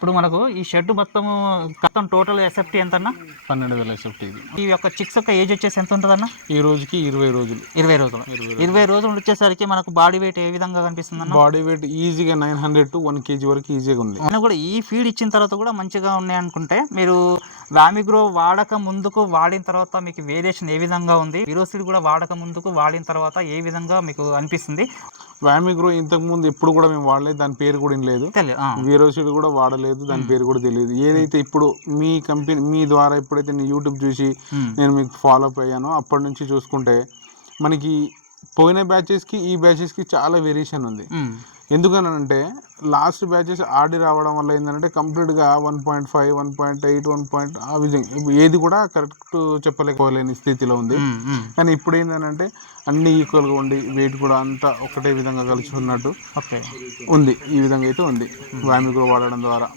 ఇప్పుడు మనకు ఈ షెడ్ మొత్తం టోటల్ ఎస్ఎఫ్టీ ఎంత అన్న? 12,000 ఎస్ఎఫ్టీ. ఇది ఈ యొక్క చిక్స్ యొక్క ఏజ్ వచ్చేసి ఎంత ఉంటుందన్న? ఈ రోజుకి 20 రోజులు. 20 రోజులు వచ్చేసరికి మనకు బాడీ వెయిట్ ఏ విధంగా కనిపిస్తుంది అన్న? బాడీ వెయిట్ ఈజీగా 900 to 1 kg వరకు ఈజీగా ఉంది. అయినా కూడా ఈ ఫీడ్ ఇచ్చిన తర్వాత కూడా మంచిగా ఉన్నాయి అనుకుంటే, మీరు వామిగ్రో వాడక ముందుకు వాడిన తర్వాత మీకు వేరియేషన్ ఏ విధంగా ఉంది? విరోసిడ్ కూడా వాడక ముందుకు వాడిన తర్వాత ఏ విధంగా మీకు అనిపిస్తుంది? వామిగ్రో ఇంతకు ముందు ఎప్పుడు కూడా మేము వాడలేదు, దాని పేరు కూడా లేదు. వీరోసిడ్ కూడా వాడలేదు, దాని పేరు కూడా తెలియదు. ఏదైతే ఇప్పుడు మీ కంపెనీ మీ ద్వారా ఎప్పుడైతే నేను యూట్యూబ్ చూసి నేను మీకు ఫాలో అప్ అయ్యానో అప్పటి నుంచి చూసుకుంటే మనకి పోయిన బ్యాచెస్కి ఈ బ్యాచెస్కి చాలా వేరియేషన్ ఉంది. ఎందుకనంటే లాస్ట్ బ్యాచెస్ ఆడి రావడం వల్ల ఏంటంటే కంప్లీట్గా 1.5, 1.8, 1. ఆ విధంగా ఏది కూడా కరెక్ట్ చెప్పలేకపోలేని స్థితిలో ఉంది. కానీ ఇప్పుడు ఏంటంటే అన్ని ఈక్వల్గా ఉండి వెయిట్ కూడా అంతా ఒకటే విధంగా కలిసి ఉన్నట్టు ఉంది. ఈ విధంగా అయితే ఉంది వామిగ్రో వాడడం ద్వారా.